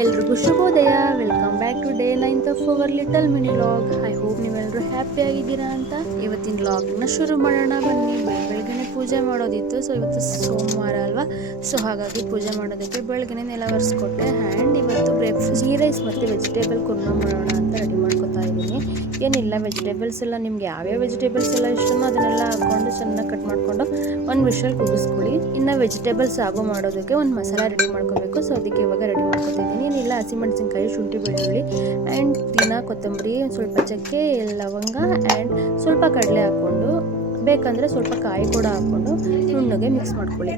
ಎಲ್ರಿಗೂ ಶುಭೋದಯ. Welcome back to day 9th of our little mini vlog. I hope ನೀವೆಲ್ಲರೂ happy ಆಗಿದ್ದೀರಾ ಅಂತ. ಇವತ್ತಿನ ಲಾಗ್ನ ಶುರು ಮಾಡೋಣ ಬನ್ನಿ. ಬೆಳಗ್ಗೆನೆ ಪೂಜೆ ಮಾಡೋದಿತ್ತು. ಸೊ ಇವತ್ತು ಸೋಮವಾರ ಅಲ್ವಾ, ಸೊ ಹಾಗಾಗಿ ಪೂಜೆ ಮಾಡೋದಕ್ಕೆ ಬೆಳಗ್ಗೆನೆ ನೆಲ ಒರೆಸ್ಕೊಟ್ಟೆ. ಆ್ಯಂಡ್ ಇವತ್ತು ಬ್ರೇಕ್ಫಾಸ್ಟ್ ಗೀ ರೈಸ್ ಮತ್ತು ವೆಜಿಟೇಬಲ್ ಕುರ್ಮಾ ಮಾಡೋಣ ಅಂತ ರೆಡಿ ಮಾಡ್ಕೊತಾ ಇದ್ದೀನಿ. ಏನಿಲ್ಲ, ವೆಜಿಟೇಬಲ್ಸ್ ಎಲ್ಲ ನಿಮ್ಗೆ ಯಾವ್ಯಾವ ವೆಜಿಟೇಬಲ್ಸ್ ಎಲ್ಲ ಇಷ್ಟನೋ ಅದನ್ನೆಲ್ಲ ಹಾಕ್ಕೊಂಡು ಚೆನ್ನಾಗಿ ಕಟ್ ಮಾಡಿಕೊಂಡು ಒಂದು ವಿಷಲ್ ಕೂಗಿಸ್ಕೊಳ್ಳಿ. ಇನ್ನು ವೆಜಿಟೇಬಲ್ಸ್ ಆಗೋ ಮಾಡೋದಕ್ಕೆ ಒಂದು ಮಸಾಲ ರೆಡಿ ಮಾಡ್ಕೋಬೇಕು. ಸೊ ಅದಕ್ಕೆ ಇವಾಗ ರೆಡಿ ಮಾಡ್ಕೊತಿದ್ದೀನಿ. ಏನಿಲ್ಲ, ಹಸಿಮೆಣಸಿನ್ಕಾಯಿ, ಶುಂಠಿ ಬೆಳ್ಳುಳ್ಳಿ ಆ್ಯಂಡ್ ಪುದೀನ, ಕೊತ್ತಂಬರಿ, ಸ್ವಲ್ಪ ಚಕ್ಕೆ, ಲವಂಗ ಆ್ಯಂಡ್ ಸ್ವಲ್ಪ ಕಡಲೆ ಹಾಕ್ಕೊಂಡು, ಬೇಕಂದರೆ ಸ್ವಲ್ಪ ಕಾಯಿ ಕೂಡ ಹಾಕ್ಕೊಂಡು ನುಣ್ಣಗೆ ಮಿಕ್ಸ್ ಮಾಡ್ಕೊಳ್ಳಿ.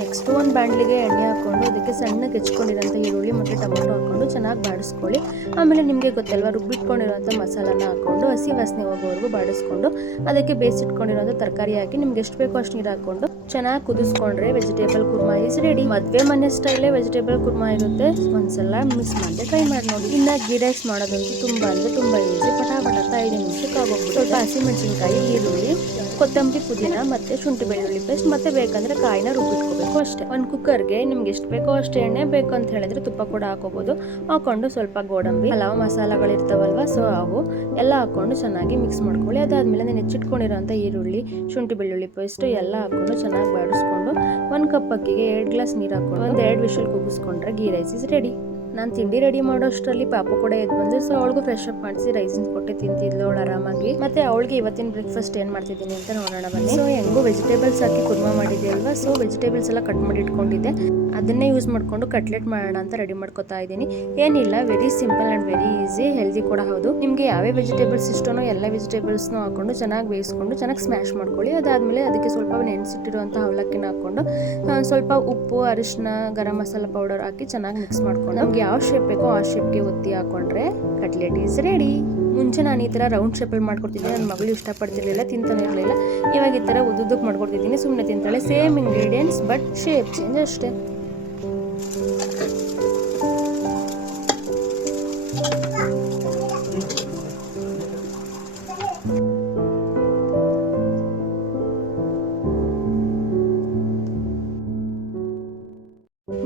ನೆಕ್ಸ್ಟ್ ಒಂದು ಬಾಣಲಿಗೆ ಎಣ್ಣೆ ಹಾಕ್ಕೊಂಡು ಅದಕ್ಕೆ ಸಣ್ಣಗೆ ಹೆಚ್ಕೊಂಡಿರೋಂಥ ಈರುಳ್ಳಿ ಮತ್ತು ಟೊಮೊಟೊ ಹಾಕ್ಕೊಂಡು ಚೆನ್ನಾಗಿ ಬಾಡಿಸ್ಕೊಳ್ಳಿ. ಆಮೇಲೆ ನಿಮಗೆ ಗೊತ್ತಲ್ವ, ರುಬ್ಬಿಟ್ಕೊಂಡಿರೋಂಥ ಮಸಾಲಾನ ಹಾಕ್ಕೊಂಡು ಹಸಿ ವಾಸನೆ ಹೋಗೋವರೆಗೂ ಬಾಡಿಸ್ಕೊಂಡು ಅದಕ್ಕೆ ಬೇಯಿಸಿಟ್ಕೊಂಡಿರೋಂಥ ತರಕಾರಿ ಹಾಕಿ ನಿಮ್ಗೆ ಎಷ್ಟು ಬೇಕೋ ಅಷ್ಟು ನೀರು ಹಾಕ್ಕೊಂಡು ಚೆನ್ನಾಗಿ ಕುದಿಸ್ಕೊಂಡ್ರೆ ವೆಜಿಟೇಬಲ್ ಕುರ್ಮಾ ಈಸ್ ರೆಡಿ. ಮದುವೆ ಮನೆ ಸ್ಟೈಲೇ ವೆಜಿಟೇಬಲ್ ಕುರ್ಮಾ ಇರುತ್ತೆ. ಒಂದ್ಸಲ ಮಿಸ್ ಮಾಡದೆ ಟ್ರೈ ಮಾಡಿ ನೋಡಿ. ಇನ್ನು ಗೀ ರೈಸ್ ಮಾಡೋದಂತೂ ತುಂಬ ಈಸಿ. ಪಟಾಪಟ 5 ನಿಮಿಷಕ್ಕೆ ಆಗೋಗ್ಬಿಟ್ಟು ಸ್ವಲ್ಪ ಹಸಿಮೆಣಸಿನ್ಕಾಯಿ, ಈರುಳ್ಳಿ, ಕೊತ್ತಂಬರಿ, ಪುದೀನ ಮತ್ತು ಶುಂಠಿ ಬೆಳ್ಳುಳ್ಳಿ ಪೇಸ್ಟ್ ಮತ್ತೆ ಬೇಕಂದ್ರೆ ಕಾಯಿನ ರುಬ್ಬಿಟ್ಕೋಬೇಕು ಅಷ್ಟೇ. ಒಂದು ಕುಕ್ಕರ್ಗೆ ನಿಮ್ಗೆ ಎಷ್ಟು ಬೇಕೋ ಅಷ್ಟು ಎಣ್ಣೆ, ಬೇಕು ಅಂತ ಹೇಳಿದ್ರೆ ತುಪ್ಪ ಕೂಡ ಹಾಕೋಬಹುದು. ಹಾಕೊಂಡು ಸ್ವಲ್ಪ ಗೋಡಂಬಿ, ಹಲವು ಮಸಾಲೆಗಳಿರ್ತಾವಲ್ವ, ಸೊ ಅವು ಎಲ್ಲ ಹಾಕೊಂಡು ಚೆನ್ನಾಗಿ ಮಿಕ್ಸ್ ಮಾಡ್ಕೊಳ್ಳಿ. ಅದಾದ್ಮೇಲೆ ನಾನು ಹೆಚ್ಚಿಟ್ಕೊಂಡಿರೋಂಥ ಈರುಳ್ಳಿ, ಶುಂಠಿ ಬೆಳ್ಳುಳ್ಳಿ ಪೇಸ್ಟ್ ಎಲ್ಲ ಹಾಕೊಂಡು ಚೆನ್ನಾಗಿ ಬಾಡಿಸ್ಕೊಂಡು 1 ಕಪ್ ಅಕ್ಕಿಗೆ 2 ಗ್ಲಾಸ್ ನೀರು ಹಾಕೊಂಡು 2 ವಿಷಲ್ ಕೂಗಿಸ್ಕೊಂಡ್ರೆ ಗೀ ರೈಸ್ ಇಸ್ ರೆಡಿ. ನಾನು ತಿಂಡಿ ರೆಡಿ ಮಾಡೋ ಅಷ್ಟರಲ್ಲಿ ಪಾಪು ಕೂಡ ಎದ್ದು ಬಂದು, ಸೊ ಅವಳಿಗೂ ಫ್ರೆಶ್ ಅಪ್ ಮಾಡಿಸಿ ರೈಸಿನ ಕೊಟ್ಟೆ ತಿಂತಿದ್ಲು ಅವಳು ಆರಾಮಾಗಿ. ಮತ್ತೆ ಅವಳಿಗೆ ಇವತ್ತಿನ ಬ್ರೇಕ್ಫಾಸ್ಟ್ ಏನು ಮಾಡ್ತಿದ್ದೀನಿ ಅಂತ ನೋಡೋಣ ಬನ್ನಿ. ಸೊ ಹೆಂಗೋ ವೆಜಿಟೇಬಲ್ಸ್ ಹಾಕಿ ಕುರ್ಮಾ ಮಾಡಿದ್ದೆ ಅಲ್ವಾ, ಸೊ ವೆಜಿಟೇಬಲ್ಸ್ ಎಲ್ಲ ಕಟ್ ಮಾಡಿ ಇಟ್ಕೊಂಡಿದ್ದೆ, ಅದನ್ನೇ ಯೂಸ್ ಮಾಡಿಕೊಂಡು ಕಟ್ಲೆಟ್ ಮಾಡೋಣ ಅಂತ ರೆಡಿ ಮಾಡ್ಕೊತಾ ಇದ್ದೀನಿ. ಏನಿಲ್ಲ, very simple and very easy, healthy ಕೂಡ ಹೌದು. ನಿಮಗೆ ಯಾವ್ಯಾವ ವೆಜಿಟೇಬಲ್ಸ್ ಇಷ್ಟನೋ ಎಲ್ಲ ವೆಜಿಟೇಬಲ್ಸ್ನೂ ಹಾಕೊಂಡು ಚೆನ್ನಾಗಿ ಬೇಯಿಸ್ಕೊಂಡು ಚೆನ್ನಾಗಿ ಸ್ಮ್ಯಾಶ್ ಮಾಡ್ಕೊಳ್ಳಿ. ಅದಾದಮೇಲೆ ಅದಕ್ಕೆ ಸ್ವಲ್ಪ ನೆನೆಸಿಟ್ಟಿರುವಂಥ ಅವಲಕ್ಕಿನ ಹಾಕ್ಕೊಂಡು ಸ್ವಲ್ಪ ಉಪ್ಪು, ಅರಿಶಿನ, ಗರಂ ಮಸಾಲ ಪೌಡರ್ ಹಾಕಿ ಚೆನ್ನಾಗಿ ಮಿಕ್ಸ್ ಮಾಡ್ಕೊಂಡು ನಮ್ಗೆ ಯಾವ ಶೇಪ್ ಬೇಕೋ ಆ ಶೇಪ್ಗೆ ಒತ್ತಿ ಹಾಕೊಂಡ್ರೆ ಕಟ್ಲೆಟ್ ಈಸ್ ರೆಡಿ. ಮುಂಚೆ ನಾನು ಈ ಥರ ರೌಂಡ್ ಶೇಪಲ್ಲಿ ಮಾಡ್ಕೊಡ್ತಿದ್ದೆ. ನನ್ನ ಮಗಳು ಇಷ್ಟಪಡ್ತಿರ್ಲಿಲ್ಲ, ತಿಂತಾನೆ ಇರಲಿಲ್ಲ. ಇವಾಗ ಈ ಥರ ಉದ್ದುದ್ದಕ್ಕೆ ಮಾಡ್ಕೊಡ್ತಿದ್ದೀನಿ, ಸುಮ್ಮನೆ ತಿಂತಾಳೆ. Same ingredients but shape change ಅಷ್ಟೇ.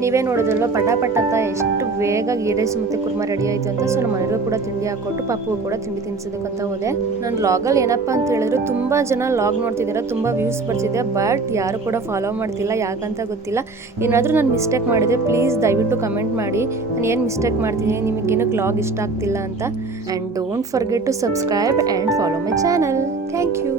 ನೀವೇ ನೋಡೋದಲ್ವ ಪಟಾಪಟ್ ಅಂತ ಎಷ್ಟು ಬೇಗ ಗೀ ರೈಸ್ ಮತ್ತು ಕುರ್ಮಾ ರೆಡಿ ಆಯಿತು ಅಂತ. ಸೊ ನಮ್ಮ ಮನೆಗೂ ಕೂಡ ತಿಂಡಿ ಹಾಕ್ಕೊಟ್ಟು ಪಾಪು ಕೂಡ ತಿಂಡಿ ತಿನ್ಸೋದಕ್ಕಂತ ಹೋದೆ. ನನ್ನ ಲಾಗಲ್ಲಿ ಏನಪ್ಪ ಅಂತ ಹೇಳಿದ್ರೆ, ತುಂಬ ಜನ ಲಾಗ್ ನೋಡ್ತಿದ್ದೀರಾ, ತುಂಬ ವ್ಯೂಸ್ ಬರ್ತಿದೆ, ಬಟ್ ಯಾರು ಕೂಡ ಫಾಲೋ ಮಾಡ್ತಿಲ್ಲ, ಯಾಕಂತ ಗೊತ್ತಿಲ್ಲ. ಏನಾದರೂ ನಾನು ಮಿಸ್ಟೇಕ್ ಮಾಡಿದೆ ಪ್ಲೀಸ್ ದಯವಿಟ್ಟು ಕಮೆಂಟ್ ಮಾಡಿ, ನಾನು ಏನು ಮಿಸ್ಟೇಕ್ ಮಾಡ್ತೀನಿ, ನಿಮಗೇನಕ್ಕೆ ಲಾಗ್ ಇಷ್ಟ ಆಗ್ತಿಲ್ಲ ಅಂತ. And don't forget to subscribe and follow my channel. Thank you.